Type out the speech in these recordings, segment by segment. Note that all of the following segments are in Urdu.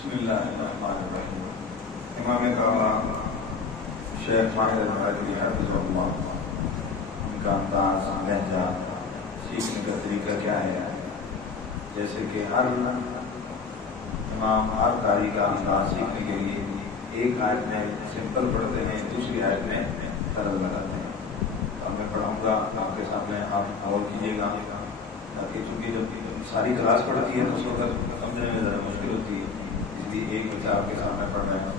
بسم اللہ الرحمن الرحیم. امام کعبہ شیخ ماہر الحاجی حافظ اللہ، ان کا انداز لہجہ سیکھنے کا طریقہ کیا ہے؟ جیسے کہ ہر امام ہر قاری کا انداز سیکھنے کے لیے ایک آیت میں سمپل پڑھتے ہیں، دوسری آیت میں طرز لگاتے ہیں. اب میں پڑھاؤں گا آپ کے سامنے، آپ غور کیجیے گا، تاکہ چونکہ جب ساری کلاس پڑھتی ہے تو اس وقت سمجھنے میں ذرا مشکل ہوتی ہے، اس لیے ایک بچہ آپ کے سامنے پڑھ رہے ہیں.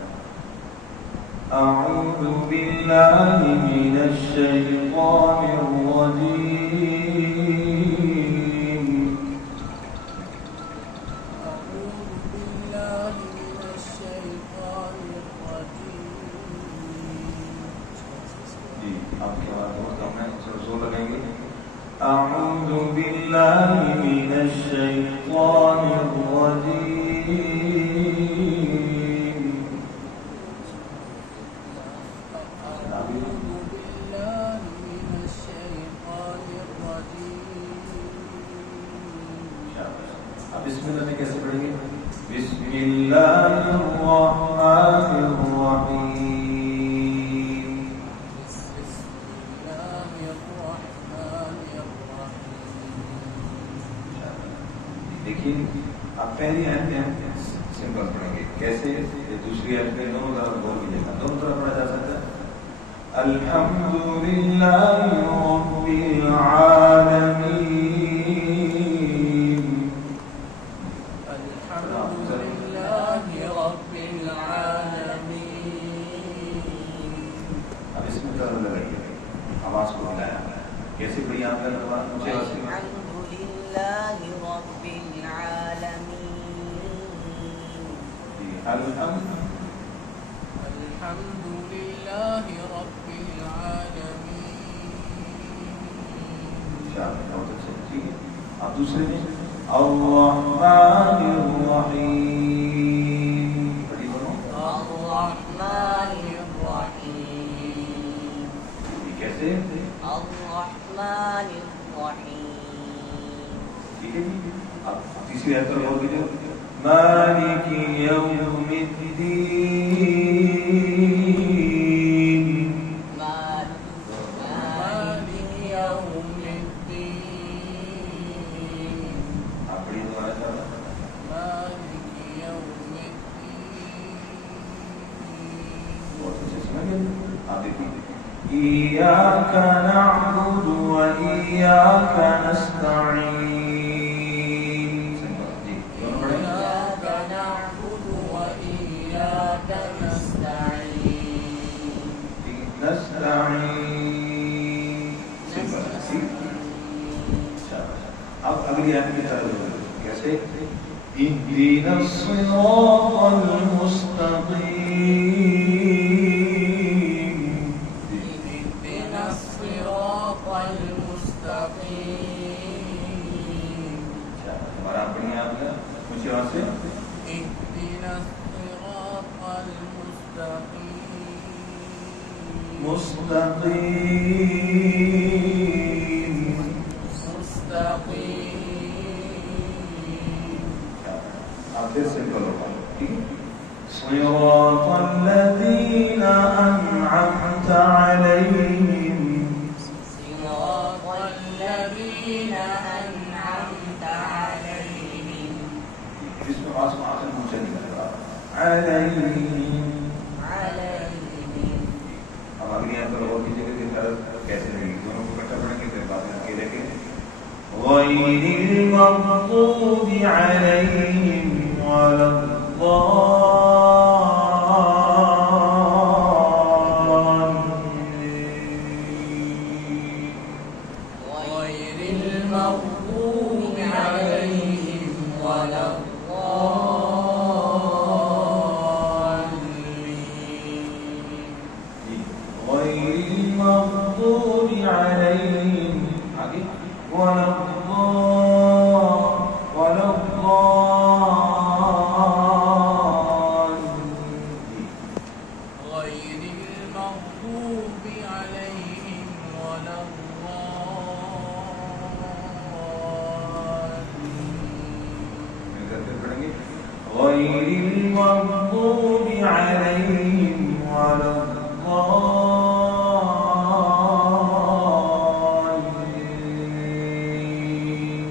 اعوذ باللہ من الشیطان الرجیم. اعوذ باللہ من الشیطان الرجیم. جی آپ کی آواز بہت کم ہے، زور لگائیں گے. اعوذ باللہ من الشیطان الرجیم. اعوذ باللہ من الشیطان الرجیم. اب بسم اللہ میں کیسے پڑھیں گے؟ بسم اللہ الرحمن الرحیم. بسم اللہ الرحمن الرحیم. دیکھیے آپ پہلی آیت میں سمپل پڑھیں گے، کیسے؟ دوسری آیت میں دونوں طرف غور کیجیے گا، دونوں طرف پڑھا جا سکتا ہے. الحمد للہ رب العالمین. الحمد للہ رب العالمین. اب اس میں طرز لگائیے، آواز کو ہلایا. کیسے پڑھی آپ نے آواز؟ مجھے الحمد للہ رب العالمین. الحمد الحمد للہ رب العالمین. بہت اچھا. ٹھیک ہے، اب دوسرے میں الرحمن الرحیم. پڑھی بولو. الرحمن الرحیم. کیسے؟ الرحمن الرحیم. ٹھیک ہے جی. اب تیسری آیت پر غور کیجیے. مالک یوم الدین. مالک یوم الدین. آپ پڑھیے دوبارہ چاہتا. مالک یوم الدین. بہت اچھے سمجھ گئے. آپ دیکھیے. ایاک نعبد و ایاک نستعین. جی دونوں پڑھیں. إياك نعبد وإياك نستعين. نستعین. اب اگلی آیت کی طرف کیسے؟ اهدنا الصراط المستقیم. اهدنا الصراط المستقيم. ہمارا اپنی آپ کا کچھ آواز سے. اهدنا الصراط المستقيم. مستقیم. مستقيم. آپ پھر سمپل ہوگا. ٹھیک ہے. صراط الذین انعمت علیہم. صراط الذين أنعمت عليهم. اس میں آواز کو آخر اونچا نہیں کرے گا. علیہم. عليهم. اب اگلی یہاں پر غور کیجیے گا کہ طرز کیسے رہے گی. دونوں کو اکٹھا پڑھیں گے پھر بعد میں اکیلے کے. غیر المغضوب علیہم ولا الضالین. غير المغضوب عليهم ولا الضالين. غير المغضوب عليهم ولا الضالين. غير المغضوب عليهم ولا الضالين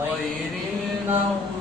غير المغضوب